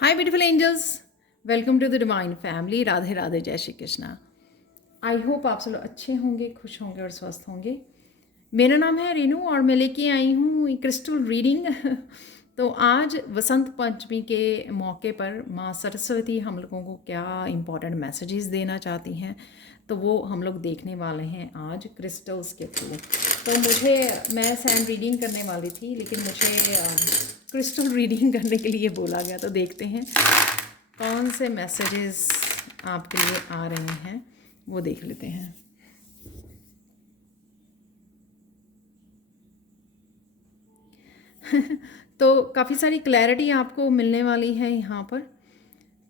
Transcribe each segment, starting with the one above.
Hi beautiful angels, welcome to the divine family. Radhe Radhe, जय Shri Krishna. I hope आप सब लोग अच्छे होंगे, खुश होंगे और स्वस्थ होंगे। मेरा नाम है रेनू और मैं लेके आई हूँ क्रिस्टल रीडिंग। तो आज वसंत पंचमी के मौके पर माँ सरस्वती हम लोगों को क्या इम्पोर्टेंट मैसेजेस देना चाहती हैं, तो वो हम लोग देखने वाले हैं आज क्रिस्टल्स के थ्रू। तो मैं सैंड रीडिंग करने वाली थी, लेकिन मुझे क्रिस्टल रीडिंग करने के लिए बोला गया। तो देखते हैं कौन से मैसेजेस आपके लिए आ रहे हैं, वो देख लेते हैं। तो काफ़ी सारी क्लैरिटी आपको मिलने वाली है यहाँ पर।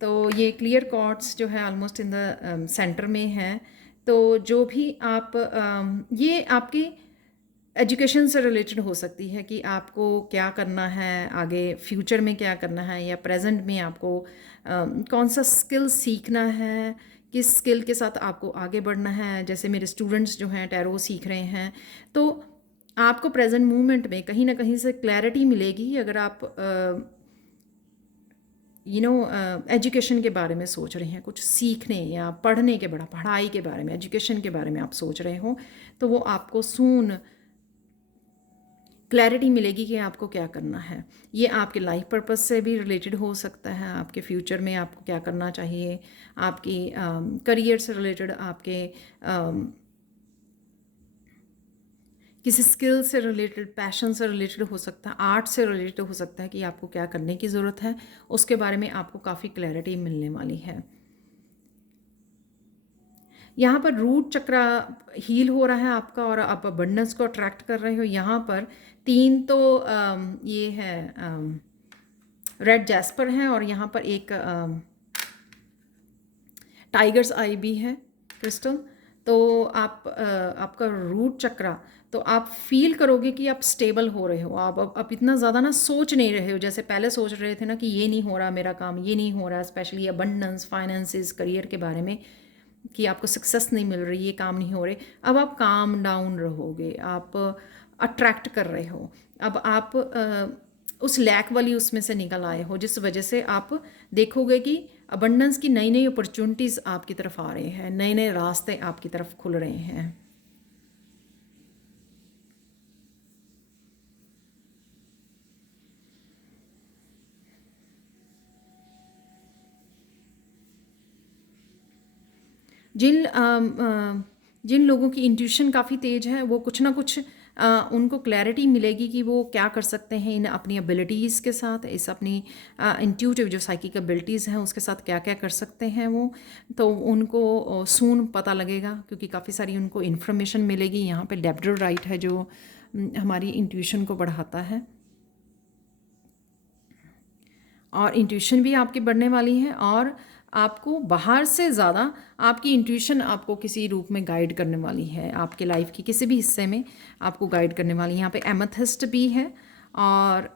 तो ये क्लियर कॉर्ड्स जो है ऑलमोस्ट इन द सेंटर में है। तो जो भी आप ये आपकी एजुकेशन से रिलेटेड हो सकती है कि आपको क्या करना है आगे, फ्यूचर में क्या करना है, या प्रेजेंट में आपको कौन सा स्किल सीखना है, किस स्किल के साथ आपको आगे बढ़ना है। जैसे मेरे स्टूडेंट्स जो हैं टैरो सीख रहे हैं, तो आपको प्रेजेंट मूवमेंट में कहीं ना कहीं से क्लैरिटी मिलेगी अगर आप एजुकेशन के बारे में सोच रहे हैं, कुछ सीखने या पढ़ने के बड़ा पढ़ाई के बारे में, एजुकेशन के बारे में आप सोच रहे हो, तो वो आपको सून क्लैरिटी मिलेगी कि आपको क्या करना है। ये आपके लाइफ पर्पस से भी रिलेटेड हो सकता है, आपके फ्यूचर में आपको क्या करना चाहिए, आपकी करियर से रिलेटेड, आपके किसी स्किल से रिलेटेड, पैशन से रिलेटेड हो सकता है, आर्ट से रिलेटेड हो सकता है कि आपको क्या करने की ज़रूरत है, उसके बारे में आपको काफ़ी क्लैरिटी मिलने वाली है। यहाँ पर रूट चक्रा हील हो रहा है आपका और आप अबंडेंस को अट्रैक्ट कर रहे हो। यहाँ पर तीन तो ये है रेड जैस्पर है, और यहाँ पर एक टाइगर्स आई भी है क्रिस्टल। तो आपका रूट चक्रा, तो आप फील करोगे कि आप स्टेबल हो रहे हो। आप इतना ज़्यादा ना सोच नहीं रहे हो जैसे पहले सोच रहे थे ना कि ये नहीं हो रहा मेरा काम, ये नहीं हो रहा, स्पेशली अबंडेंस, फाइनेंसेस, करियर के बारे में, कि आपको सक्सेस नहीं मिल रही, ये काम नहीं हो रहे। अब आप काम डाउन रहोगे, आप अट्रैक्ट कर रहे हो। अब आप उस लैक वाली उसमें से निकल आए हो, जिस वजह से आप देखोगे कि अबंडेंस की नई नई अपॉर्चुनिटीज़ आपकी तरफ आ रहे हैं, नए नए रास्ते आपकी तरफ खुल रहे हैं। जिन लोगों की इंट्यूशन काफ़ी तेज है, वो कुछ ना कुछ उनको क्लैरिटी मिलेगी कि वो क्या कर सकते हैं इन अपनी एबिलिटीज़ के साथ, इस अपनी इंट्यूटिव जो साइकिक एबिलिटीज़ हैं उसके साथ क्या क्या कर सकते हैं वो। तो उनको सून पता लगेगा, क्योंकि काफ़ी सारी उनको इन्फॉर्मेशन मिलेगी। यहाँ पे लेब्राडोराइट है जो हमारी इंट्यूशन को बढ़ाता है, और इंट्यूशन भी आपकी बढ़ने वाली है। और आपको बाहर से ज़्यादा आपकी इंट्यूशन आपको किसी रूप में गाइड करने वाली है, आपके लाइफ की किसी भी हिस्से में आपको गाइड करने वाली है। यहाँ पे एमेथिस्ट भी है, और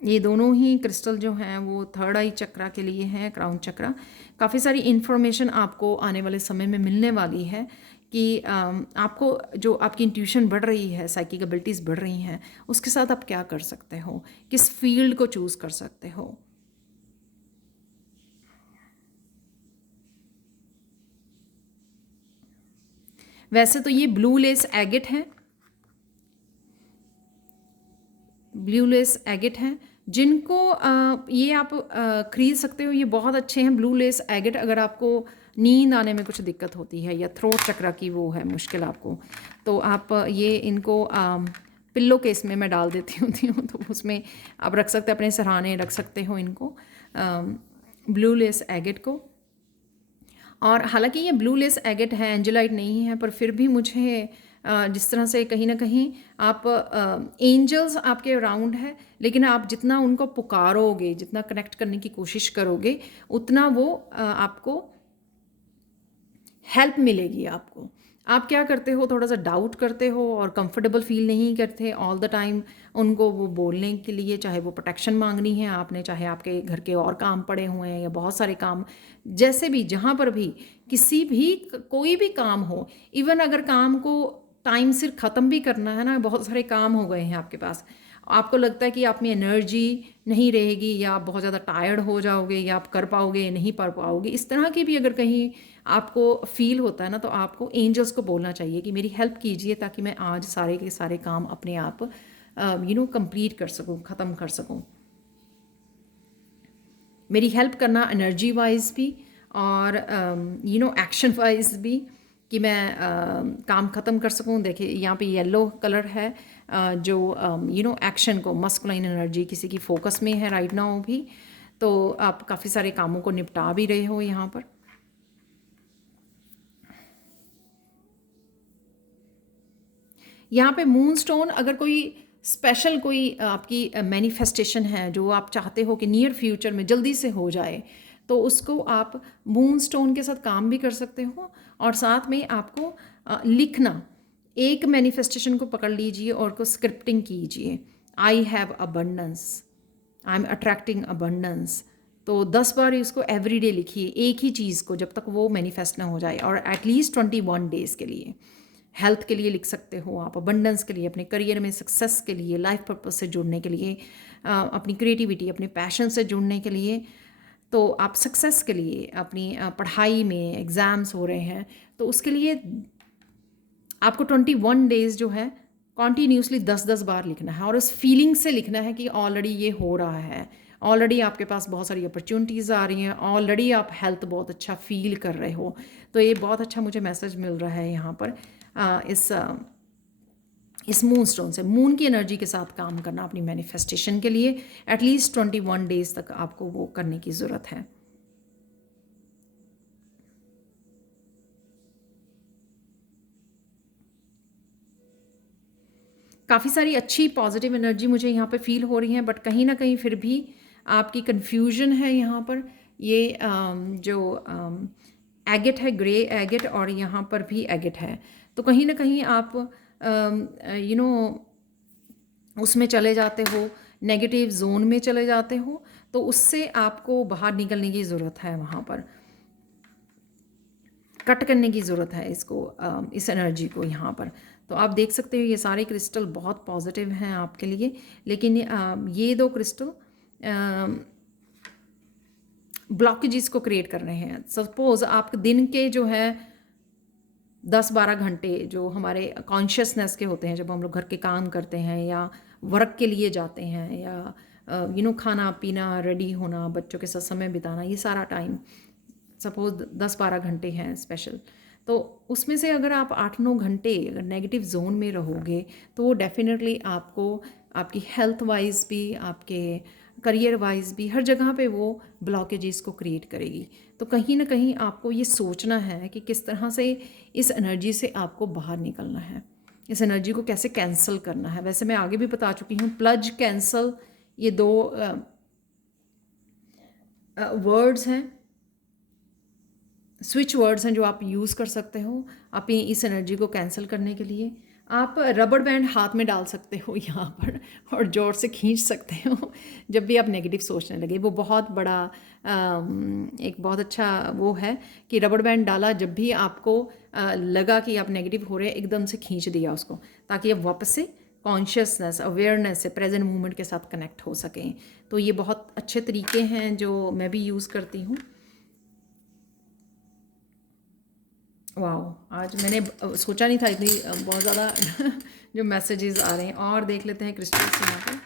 ये दोनों ही क्रिस्टल जो हैं वो थर्ड आई चक्रा के लिए हैं, क्राउन चक्रा। काफ़ी सारी इन्फॉर्मेशन आपको आने वाले समय में मिलने वाली है कि आपको जो आपकी इंट्यूशन बढ़ रही है, साइकिक एबिलिटीज़ बढ़ रही हैं, उसके साथ आप क्या कर सकते हो, किस फील्ड को चूज़ कर सकते हो। वैसे तो ये ब्लू लेस एगेट है, ब्लू लेस एगेट हैं, जिनको ये आप खरीद सकते हो। ये बहुत अच्छे हैं ब्लू लेस एगेट, अगर आपको नींद आने में कुछ दिक्कत होती है या थ्रोट चक्रा की वो है मुश्किल आपको, तो आप ये इनको पिल्लो केस में मैं डाल देती होती हूँ, तो उसमें आप रख सकते हैं, अपने सराहने रख सकते हो इनको, ब्लू लेस एगेट को। और हालांकि ये ब्लू लेस एगेट है, एंजेलाइट नहीं है, पर फिर भी मुझे जिस तरह से कहीं ना कहीं आप एंजल्स आपके अराउंड है, लेकिन आप जितना उनको पुकारोगे, जितना कनेक्ट करने की कोशिश करोगे, उतना वो आपको हेल्प मिलेगी आपको। आप क्या करते हो, थोड़ा सा डाउट करते हो और कंफर्टेबल फील नहीं करते ऑल द टाइम उनको वो बोलने के लिए, चाहे वो प्रोटेक्शन मांगनी है आपने, चाहे आपके घर के और काम पड़े हुए हैं या बहुत सारे काम, जैसे भी जहाँ पर भी किसी भी कोई भी काम हो, इवन अगर काम को टाइम सिर ख़त्म भी करना है ना, बहुत सारे काम हो गए हैं आपके पास, आपको लगता है कि आप में एनर्जी नहीं रहेगी या आप बहुत ज़्यादा टायर्ड हो जाओगे या आप कर पाओगे नहीं कर पाओगे, इस तरह की भी अगर कहीं आपको फील होता है ना, तो आपको एंजल्स को बोलना चाहिए कि मेरी हेल्प कीजिए ताकि मैं आज सारे के सारे काम अपने आप कंप्लीट कर सकूं, ख़त्म कर सकूं। मेरी हेल्प करना एनर्जी वाइज भी और एक्शन वाइज भी, कि मैं काम ख़त्म कर सकूं। देखिए यहाँ पे येलो कलर है, जो एक्शन को, मस्कुलाइन एनर्जी किसी की फोकस में है राइट नाउ भी, तो आप काफ़ी सारे कामों को निपटा भी रहे हो यहाँ पर। यहाँ पे मून स्टोन, अगर कोई स्पेशल कोई आपकी मैनिफेस्टेशन है जो आप चाहते हो कि नियर फ्यूचर में जल्दी से हो जाए, तो उसको आप मून स्टोन के साथ काम भी कर सकते हो। और साथ में आपको लिखना, एक मैनिफेस्टेशन को पकड़ लीजिए और को स्क्रिप्टिंग कीजिए। I have abundance, I am attracting abundance. तो 10 बार इसको एवरीडे लिखिए, एक ही चीज़ को, जब तक वो मैनिफेस्ट ना हो जाए, और एटलीस्ट 21 डेज़ के लिए। हेल्थ के लिए लिख सकते हो आप, अबंडेंस के लिए, अपने करियर में सक्सेस के लिए, लाइफ पर्पस से जुड़ने के लिए, अपनी क्रिएटिविटी, अपने पैशन से जुड़ने के लिए, तो आप सक्सेस के लिए, अपनी पढ़ाई में एग्ज़ाम्स हो रहे हैं तो उसके लिए आपको 21 डेज़ जो है कॉन्टीन्यूसली 10-10 बार लिखना है, और उस फीलिंग से लिखना है कि ऑलरेडी ये हो रहा है, ऑलरेडी आपके पास बहुत सारी अपॉर्चुनिटीज़ आ रही हैं, ऑलरेडी आप हेल्थ बहुत अच्छा फील कर रहे हो। तो ये बहुत अच्छा मुझे मैसेज मिल रहा है यहाँ पर इस मून स्टोन से। मून की एनर्जी के साथ काम करना अपनी मैनिफेस्टेशन के लिए, एटलीस्ट 21 डेज़ तक आपको वो करने की ज़रूरत है। काफ़ी सारी अच्छी पॉजिटिव एनर्जी मुझे यहाँ पे फील हो रही है, बट कहीं ना कहीं फिर भी आपकी कन्फ्यूजन है यहाँ पर। ये जो एगेट है, ग्रे एगेट, और यहाँ पर भी एगेट है, तो कहीं ना कहीं आप उसमें चले जाते हो, नेगेटिव जोन में चले जाते हो, तो उससे आपको बाहर निकलने की ज़रूरत है। वहाँ पर कट करने की ज़रूरत है इसको, इस एनर्जी को यहाँ पर। तो आप देख सकते हो ये सारे क्रिस्टल बहुत पॉजिटिव हैं आपके लिए, लेकिन ये दो क्रिस्टल ब्लॉकेजेस को क्रिएट कर रहे हैं। सपोज आप दिन के जो है 10-12 घंटे जो हमारे कॉन्शियसनेस के होते हैं, जब हम लोग घर के काम करते हैं या वर्क के लिए जाते हैं या खाना पीना, रेडी होना, बच्चों के साथ समय बिताना, ये सारा टाइम सपोज 10-12 घंटे हैं स्पेशल, तो उसमें से अगर आप 8-9 घंटे अगर नेगेटिव जोन में रहोगे तो वो डेफिनेटली आपको आपकी हेल्थ वाइज भी, आपके करियर वाइज भी, हर जगह पे वो ब्लॉकेजेस को क्रिएट करेगी। तो कहीं ना कहीं आपको ये सोचना है कि किस तरह से इस एनर्जी से आपको बाहर निकलना है, इस एनर्जी को कैसे कैंसिल करना है। वैसे मैं आगे भी बता चुकी हूँ, प्लज, कैंसल, ये दो वर्ड्स हैं, स्विच वर्ड्स हैं जो आप यूज़ कर सकते हो अपनी इस एनर्जी को कैंसिल करने के लिए। आप रबड़ बैंड हाथ में डाल सकते हो यहाँ पर और ज़ोर से खींच सकते हो जब भी आप नेगेटिव सोचने लगे। वो बहुत बड़ा एक बहुत अच्छा वो है कि रबड़ बैंड डाला, जब भी आपको लगा कि आप नेगेटिव हो रहे हैं, एकदम से खींच दिया उसको, ताकि आप वापस से कॉन्शियसनेस, अवेयरनेस से प्रेजेंट मोमेंट के साथ कनेक्ट हो सकें। तो ये बहुत अच्छे तरीके हैं जो मैं भी यूज़ करती हूँ। वाह, आज मैंने सोचा नहीं था इतनी बहुत ज़्यादा जो मैसेजेस आ रहे हैं। और देख लेते हैं क्रिस्टल्स यहाँ पे।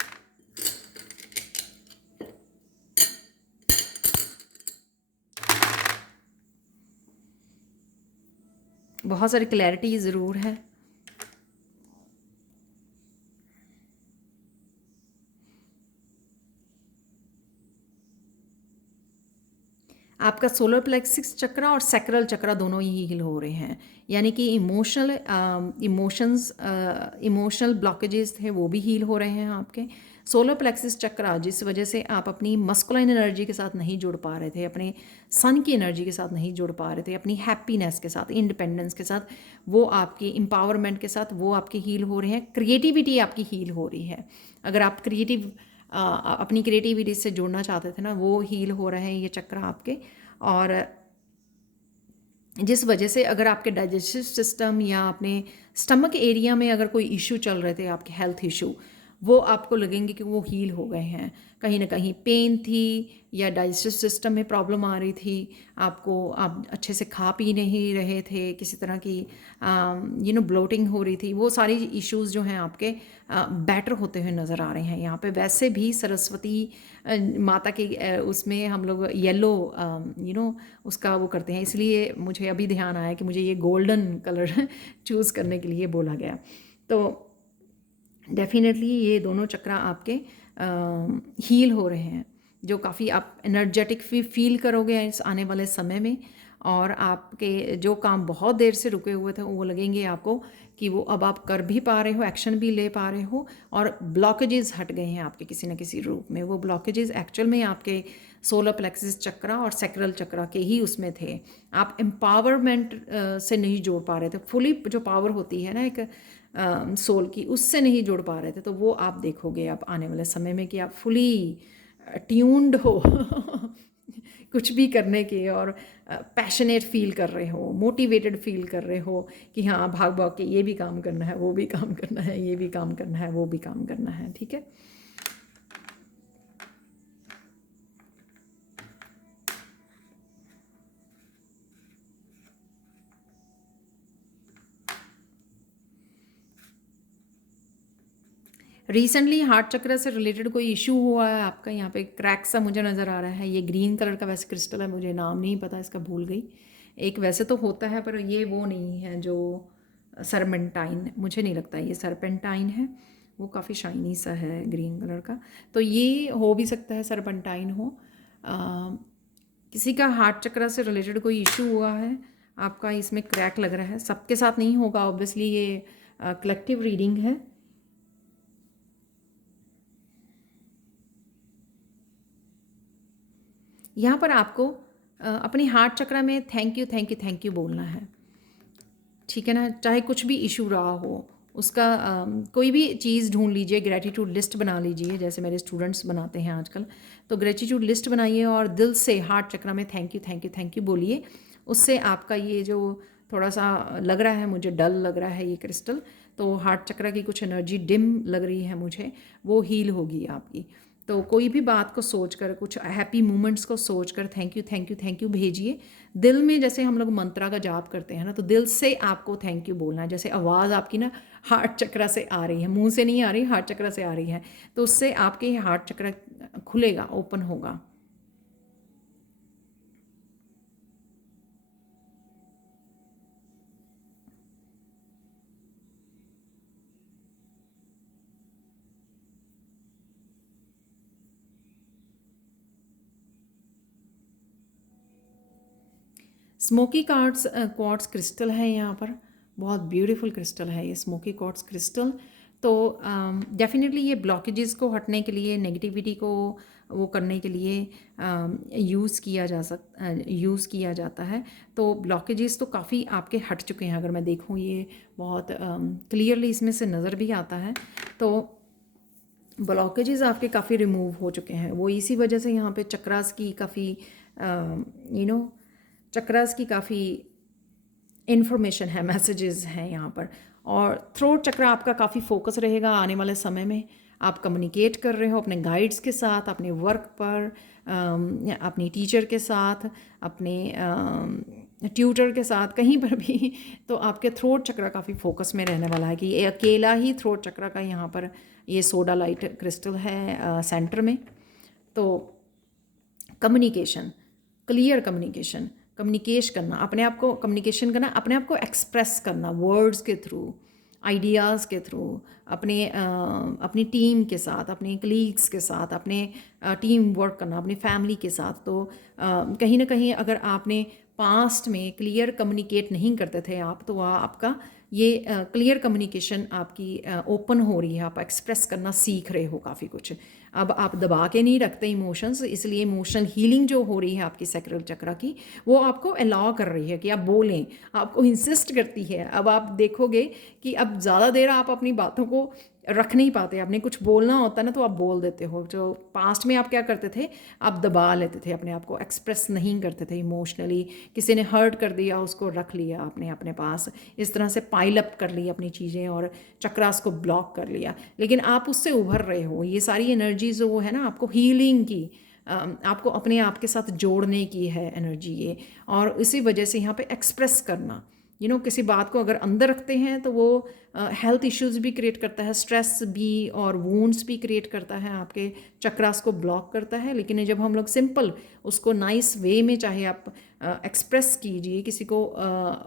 बहुत सारी क्लैरिटी ज़रूर है। आपका सोलर प्लेक्सिस चक्रा और सैक्रल चक्रा दोनों ही हील हो रहे हैं, यानी कि इमोशनल ब्लॉकेजेस थे वो भी हील हो रहे हैं आपके। सोलर प्लेक्सिस चक्रा, जिस वजह से आप अपनी मस्कुलाइन एनर्जी के साथ नहीं जुड़ पा रहे थे, अपने सन की एनर्जी के साथ नहीं जुड़ पा रहे थे, अपनी हैप्पीनेस के साथ, इंडिपेंडेंस के साथ, वो आपकी एम्पावरमेंट के साथ, वो आपके हील हो रहे हैं। क्रिएटिविटी आपकी हील हो रही है। अगर आप अपनी क्रिएटिविटी से जुड़ना चाहते थे ना, वो हील हो रहे हैं ये चक्र आपके। और जिस वजह से अगर आपके डाइजेस्टिव सिस्टम या अपने स्टमक एरिया में अगर कोई इशू चल रहे थे, आपके हेल्थ इशू, वो आपको लगेंगे कि वो हील हो गए हैं। कहीं ना कहीं पेन थी या डाइजेस्टिव सिस्टम में प्रॉब्लम आ रही थी, आपको आप अच्छे से खा पी नहीं रहे थे, किसी तरह की ब्लोटिंग हो रही थी, वो सारी इश्यूज जो हैं आपके बेटर होते हुए नज़र आ रहे हैं यहाँ पे। वैसे भी सरस्वती माता के उसमें हम लोग येलो उसका वो करते हैं, इसलिए मुझे अभी ध्यान आया कि मुझे ये गोल्डन कलर चूज़ करने के लिए बोला गया। तो डेफिनेटली ये दोनों चक्रा आपके हील हो रहे हैं, जो काफ़ी आप एनर्जेटिक फील करोगे इस आने वाले समय में। और आपके जो काम बहुत देर से रुके हुए थे वो लगेंगे आपको कि वो अब आप कर भी पा रहे हो, एक्शन भी ले पा रहे हो, और ब्लॉकेजेस हट गए हैं आपके किसी न किसी रूप में। वो ब्लॉकेजेस एक्चुअल में आपके सोलर प्लेक्सिस चक्रा और सैक्रल चक्रा के ही उसमें थे। आप एम्पावरमेंट से नहीं जोड़ पा रहे थे, फुली जो पावर होती है ना एक सोल की, उससे नहीं जुड़ पा रहे थे। तो वो आप देखोगे आप आने वाले समय में कि आप फुली ट्यून्ड हो कुछ भी करने के, और पैशनेट फील कर रहे हो, मोटिवेटेड फील कर रहे हो कि हाँ भाग भाग के ये भी काम करना है, वो भी काम करना है, ये भी काम करना है, वो भी काम करना है। ठीक है, रिसेंटली हार्ट चक्र से रिलेटेड कोई इशू हुआ है आपका? यहाँ पे क्रैक सा मुझे नज़र आ रहा है। ये ग्रीन कलर का वैसे क्रिस्टल है, मुझे नाम नहीं पता इसका, भूल गई। एक वैसे तो होता है पर ये वो नहीं है जो सरपेंटाइन, मुझे नहीं लगता ये सरपेंटाइन है, वो काफ़ी शाइनी सा है ग्रीन कलर का। तो ये हो भी सकता है सरपेंटाइन हो। किसी का हार्ट चक्र से रिलेटेड कोई इशू हुआ है आपका, इसमें क्रैक लग रहा है। सबके साथ नहीं होगा ऑब्वियसली, ये कलेक्टिव रीडिंग है। यहाँ पर आपको अपने हार्ट चक्र में thank you thank you thank you बोलना है, ठीक है ना। चाहे कुछ भी इशू रहा हो उसका, कोई भी चीज़ ढूंढ लीजिए, ग्रेटिट्यूड लिस्ट बना लीजिए, जैसे मेरे स्टूडेंट्स बनाते हैं आजकल। तो ग्रेटिट्यूड लिस्ट बनाइए और दिल से हार्ट चक्र में thank you thank you thank you बोलिए। उससे आपका ये जो थोड़ा सा लग रहा है, मुझे डल लग रहा है ये क्रिस्टल, तो हार्ट चक्र की कुछ एनर्जी डिम लग रही है मुझे, वो हील होगी आपकी। तो कोई भी बात को सोचकर, कुछ हैप्पी मोमेंट्स को सोचकर thank you thank you thank you भेजिए दिल में। जैसे हम लोग मंत्रा का जाप करते हैं ना, तो दिल से आपको थैंक यू बोलना है। जैसे आवाज़ आपकी ना हार्ट चक्र से आ रही है, मुंह से नहीं आ रही, हार्ट चक्र से आ रही है, तो उससे आपके हार्ट चक्र खुलेगा, ओपन होगा। स्मोकी क्वार्ट्स क्रिस्टल है यहाँ पर, बहुत ब्यूटीफुल क्रिस्टल है ये स्मोकी क्वार्ट्स क्रिस्टल। तो डेफिनेटली ये ब्लॉकेजेस को हटने के लिए, नेगेटिविटी को वो करने के लिए यूज़ किया जाता है। तो ब्लॉकेजेस तो काफ़ी आपके हट चुके हैं, अगर मैं देखूँ ये बहुत क्लियरली इसमें से नज़र भी आता है। तो ब्लॉकेजेस आपके काफ़ी रिमूव हो चुके हैं। वो इसी वजह से यहाँ पे चक्रास की काफ़ी चक्रास की काफ़ी इन्फॉर्मेशन है, मैसेजेस हैं यहाँ पर। और थ्रोट चक्र आपका काफ़ी फोकस रहेगा आने वाले समय में। आप कम्युनिकेट कर रहे हो अपने गाइड्स के साथ, अपने वर्क पर, अपनी टीचर के साथ, अपने ट्यूटर के साथ, कहीं पर भी। तो आपके थ्रोट चक्र काफ़ी फोकस में रहने वाला है कि ये अकेला ही थ्रोट चक्र का यहाँ पर ये सोडा लाइट क्रिस्टल है सेंटर में। तो कम्युनिकेशन, क्लियर कम्युनिकेशन, करना, अपने आप को कम्युनिकेशन करना, अपने आप को एक्सप्रेस करना वर्ड्स के थ्रू, आइडियाज़ के थ्रू, अपनी टीम के साथ, अपने कलीग्स के साथ, अपने टीम वर्क करना, अपनी फैमिली के साथ। तो कहीं ना कहीं अगर आपने पास्ट में क्लियर कम्युनिकेट नहीं करते थे आप, तो आपका ये क्लियर कम्युनिकेशन आपकी ओपन हो रही है, आप एक्सप्रेस करना सीख रहे हो काफ़ी कुछ अब आप दबा के नहीं रखते इमोशंस, इसलिए इमोशनल हीलिंग जो हो रही है आपकी सैक्रल चक्रा की, वो आपको अलाउ कर रही है कि आप बोलें, आपको इंसिस्ट करती है। अब आप देखोगे कि अब ज़्यादा देर आप अपनी बातों को रख नहीं पाते, आपने कुछ बोलना होता है ना तो आप बोल देते हो। जो पास्ट में आप क्या करते थे, आप दबा लेते थे अपने आप को, एक्सप्रेस नहीं करते थे इमोशनली, किसी ने हर्ट कर दिया उसको रख लिया आपने अपने पास, इस तरह से पाइल अप कर ली अपनी चीज़ें और चक्रास को ब्लॉक कर लिया। लेकिन आप उससे उभर रहे हो, ये सारी एनर्जीज वो है ना आपको हीलिंग की, आपको अपने आप के साथ जोड़ने की है एनर्जी ये। और इसी वजह से यहाँ पे एक्सप्रेस करना, किसी बात को अगर अंदर रखते हैं तो वो हेल्थ इश्यूज भी क्रिएट करता है, स्ट्रेस भी और वूंड्स भी क्रिएट करता है, आपके चक्रास को ब्लॉक करता है। लेकिन जब हम लोग सिंपल उसको नाइस वे में, चाहे आप एक्सप्रेस कीजिए, किसी को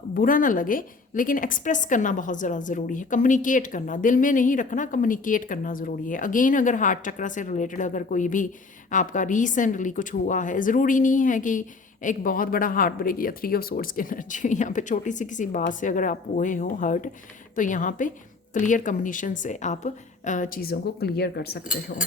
बुरा ना लगे, लेकिन एक्सप्रेस करना बहुत ज़्यादा ज़रूरी है, कम्युनिकेट करना, दिल में नहीं रखना, कम्युनिकेट करना ज़रूरी है। अगेन अगर हार्ट चक्रा से रिलेटेड अगर कोई भी आपका रिसेंटली कुछ हुआ है, ज़रूरी नहीं है कि एक बहुत बड़ा हार्ट ब्रेक या 3 ऑफ सोर्स की एनर्जी, यहाँ पे छोटी सी किसी बात से अगर आप हुए हो हर्ट, तो यहाँ पे क्लियर कम्युनिकेशन से आप चीज़ों को क्लियर कर सकते हो।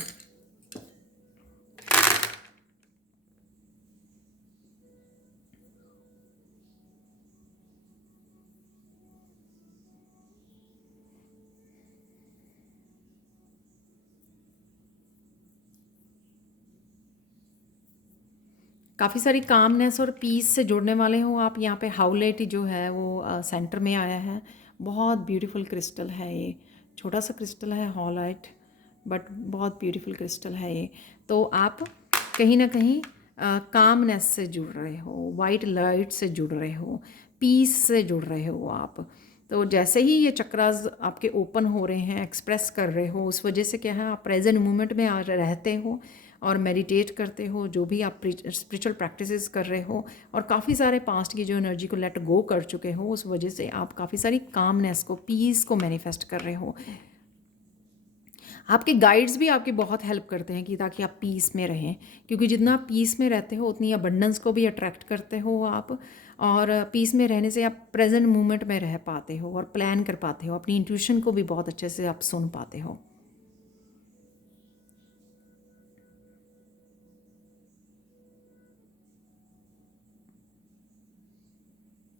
काफ़ी सारी कामनेस और पीस से जुड़ने वाले हो आप। यहाँ पे हाउलेट जो है वो सेंटर में आया है, बहुत ब्यूटीफुल क्रिस्टल है ये, छोटा सा क्रिस्टल है हॉलाइट, बट बहुत ब्यूटीफुल क्रिस्टल है ये। तो आप कहीं ना कहीं कामनेस से जुड़ रहे हो, वाइट लाइट से जुड़ रहे हो, पीस से जुड़ रहे हो आप। तो जैसे ही ये चक्रास आपके ओपन हो रहे हैं, एक्सप्रेस कर रहे हो, उस वजह से क्या है, आप प्रेजेंट मोमेंट में आ रहते हो और मेडिटेट करते हो, जो भी आप स्पिरिचुअल प्रैक्टिसेस कर रहे हो, और काफ़ी सारे पास्ट की जो एनर्जी को लेट गो कर चुके हो, उस वजह से आप काफ़ी सारी कामनेस को, पीस को मैनिफेस्ट कर रहे हो। आपके गाइड्स भी आपकी बहुत हेल्प करते हैं कि ताकि आप पीस में रहें, क्योंकि जितना आप पीस में रहते हो उतनी अबंडेंस को भी अट्रैक्ट करते हो आप। और पीस में रहने से आप प्रेजेंट मोमेंट में रह पाते हो और प्लान कर पाते हो, अपनी इंट्यूशन को भी बहुत अच्छे से आप सुन पाते हो।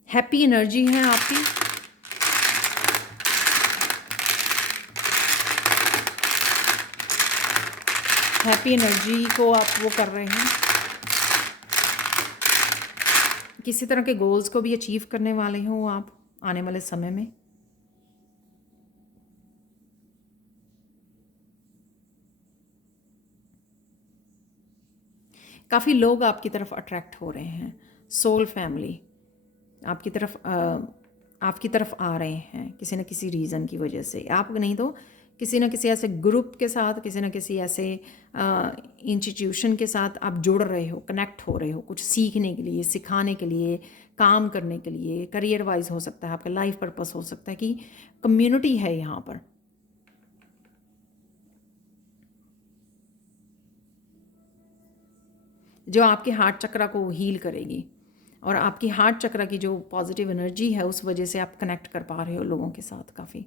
हैप्पी एनर्जी है आपकी। हैप्पी एनर्जी को आप वो कर रहे हैं, किसी तरह के गोल्स को भी अचीव करने वाले हो आप आने वाले समय में। काफ़ी लोग आपकी तरफ अट्रैक्ट हो रहे हैं, सोल फैमिली आपकी तरफ आ रहे हैं किसी न किसी रीज़न की वजह से। आप नहीं तो किसी न किसी ऐसे ग्रुप के साथ, किसी न किसी ऐसे इंस्टीट्यूशन के साथ आप जुड़ रहे हो, कनेक्ट हो रहे हो, कुछ सीखने के लिए, सिखाने के लिए, काम करने के लिए, करियर वाइज हो सकता है, आपका लाइफ पर्पस हो सकता है कि कम्युनिटी है यहाँ पर। जो आपके हार्ट चक्रा को हील करेगी, और आपकी हार्ट चक्रा की जो पॉजिटिव एनर्जी है उस वजह से आप कनेक्ट कर पा रहे हो लोगों के साथ काफ़ी।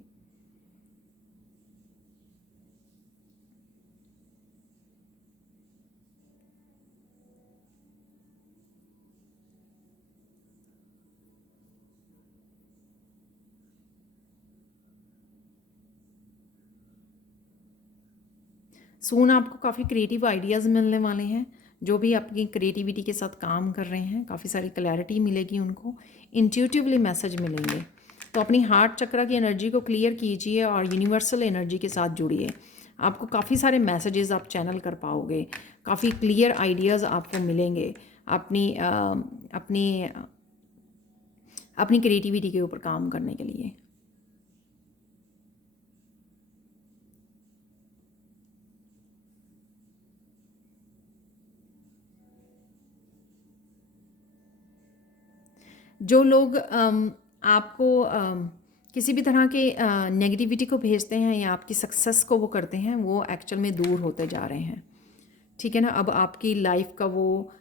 सून आपको काफ़ी क्रिएटिव आइडियाज़ मिलने वाले हैं, जो भी अपनी क्रिएटिविटी के साथ काम कर रहे हैं, काफ़ी सारी क्लैरिटी मिलेगी उनको, इंट्यूटिवली मैसेज मिलेंगे। तो अपनी हार्ट चक्रा की एनर्जी को क्लियर कीजिए और यूनिवर्सल एनर्जी के साथ जुड़िए। आपको काफ़ी सारे मैसेजेस आप चैनल कर पाओगे, काफ़ी क्लियर आइडियाज़ आपको मिलेंगे अपनी अपनी अपनी क्रिएटिविटी के ऊपर काम करने के लिए। जो लोग आपको किसी भी तरह के नेगेटिविटी को भेजते हैं या आपकी सक्सेस को वो करते हैं, वो एक्चुअल में दूर होते जा रहे हैं। ठीक है ना, अब आपकी लाइफ का वो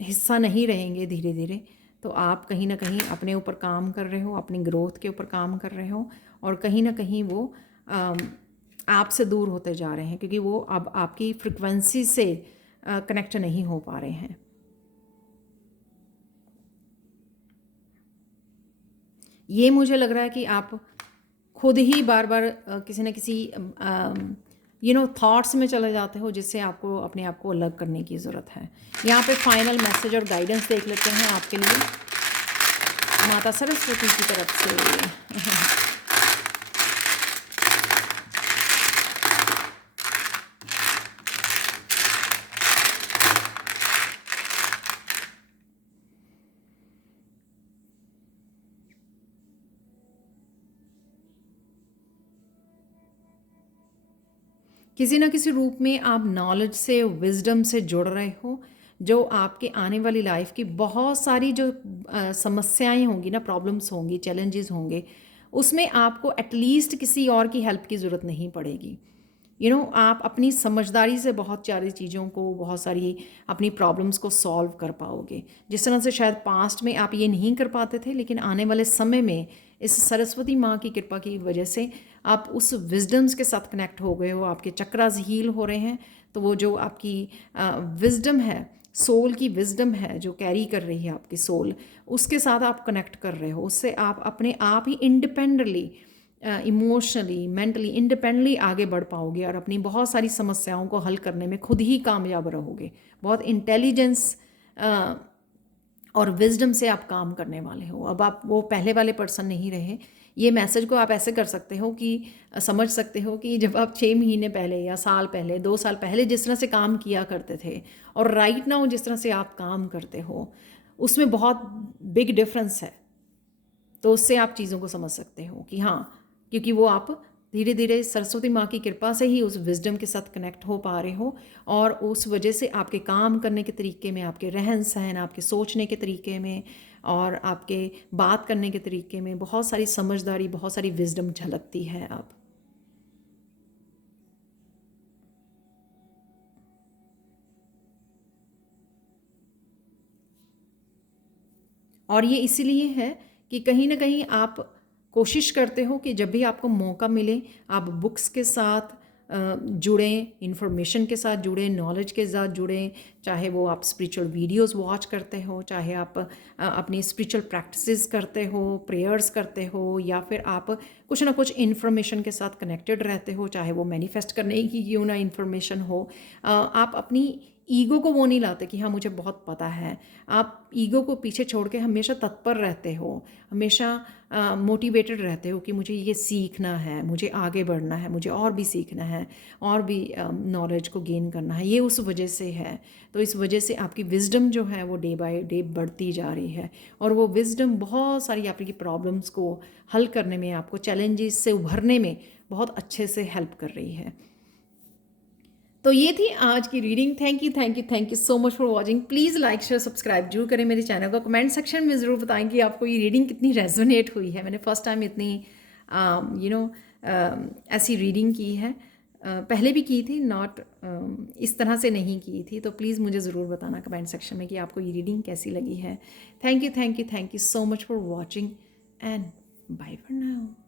हिस्सा नहीं रहेंगे धीरे धीरे। तो आप कहीं ना कहीं अपने ऊपर काम कर रहे हो, अपनी ग्रोथ के ऊपर काम कर रहे हो, और कहीं ना कहीं वो आपसे दूर होते जा रहे हैं, क्योंकि वो अब आपकी फ्रिक्वेंसी से कनेक्ट नहीं हो पा रहे हैं। ये मुझे लग रहा है कि आप खुद ही बार बार किसी न किसी थॉट्स में चले जाते हो, जिससे आपको अपने आप को अलग करने की ज़रूरत है। यहाँ पे फाइनल मैसेज और गाइडेंस देख लेते हैं आपके लिए माता सरस्वती की तरफ से। किसी न किसी रूप में आप नॉलेज से, विजडम से जुड़ रहे हो, जो आपके आने वाली लाइफ की बहुत सारी जो समस्याएं होंगी ना, प्रॉब्लम्स होंगी, चैलेंजेस होंगे, उसमें आपको एटलीस्ट किसी और की हेल्प की ज़रूरत नहीं पड़ेगी। आप अपनी समझदारी से बहुत सारी चीज़ों को, बहुत सारी अपनी प्रॉब्लम्स को सॉल्व कर पाओगे, जिस तरह से शायद पास्ट में आप ये नहीं कर पाते थे, लेकिन आने वाले समय में इस सरस्वती माँ की कृपा की वजह से आप उस विजडम्स के साथ कनेक्ट हो गए हो, आपके चक्रास हील हो रहे हैं। तो वो जो आपकी विजडम है, सोल की विजडम है जो कैरी कर रही है आपकी सोल, उसके साथ आप कनेक्ट कर रहे हो, उससे आप अपने आप ही इंडिपेंडेंटली, इमोशनली, मेंटली इंडिपेंडेंटली आगे बढ़ पाओगे और अपनी बहुत सारी समस्याओं को हल करने में खुद ही कामयाब रहोगे। बहुत इंटेलिजेंस और विजडम से आप काम करने वाले हो। अब आप वो पहले वाले पर्सन नहीं रहे। ये मैसेज को आप ऐसे कर सकते हो कि समझ सकते हो कि जब आप 6 महीने पहले या साल पहले, 2 साल पहले जिस तरह से काम किया करते थे और राइट नाउ जिस तरह से आप काम करते हो, उसमें बहुत बिग डिफरेंस है। तो उससे आप चीज़ों को समझ सकते हो कि हाँ, क्योंकि वो आप धीरे धीरे सरस्वती माँ की कृपा से ही उस विजडम के साथ कनेक्ट हो पा रहे हो, और उस वजह से आपके काम करने के तरीके में, आपके रहन सहन, आपके सोचने के तरीके में और आपके बात करने के तरीके में बहुत सारी समझदारी, बहुत सारी विजडम झलकती है अब। और ये इसीलिए है कि कहीं ना कहीं आप कोशिश करते हो कि जब भी आपको मौका मिले आप बुक्स के साथ जुड़ें, इंफॉर्मेशन के साथ जुड़ें, नॉलेज के साथ जुड़ें। चाहे वो आप स्पिरिचुअल वीडियोस वॉच करते हो, चाहे आप अपनी स्पिरिचुअल प्रैक्टिसेस करते हो, प्रेयर्स करते हो, या फिर आप कुछ ना कुछ इन्फॉर्मेशन के साथ कनेक्टेड रहते हो, चाहे वो मैनिफेस्ट करने की क्यों ना इन्फॉर्मेशन हो। आप अपनी ईगो को वो नहीं लाते कि हाँ मुझे बहुत पता है। आप ईगो को पीछे छोड़ के हमेशा तत्पर रहते हो, हमेशा मोटिवेटेड रहते हो कि मुझे ये सीखना है, मुझे आगे बढ़ना है, मुझे और भी सीखना है, और भी नॉलेज को गेन करना है। ये उस वजह से है। तो इस वजह से आपकी विजडम जो है वो डे बाय डे बढ़ती जा रही है, और वो विजडम बहुत सारी आपकी प्रॉब्लम्स को हल करने में, आपको चैलेंजेस से उभरने में बहुत अच्छे से हेल्प कर रही है। तो ये थी आज की reading. Thank you so much for watching. Please like share subscribe जरूर करें मेरे चैनल को। कमेंट सेक्शन में ज़रूर बताएं कि आपको ये रीडिंग कितनी रेजोनेट हुई है। मैंने फर्स्ट टाइम इतनी ऐसी रीडिंग की है। पहले भी की थी, नॉट इस तरह से नहीं की थी। तो प्लीज़ मुझे ज़रूर बताना कमेंट सेक्शन में कि आपको ये रीडिंग कैसी लगी है। Thank you so much for watching and bye for now.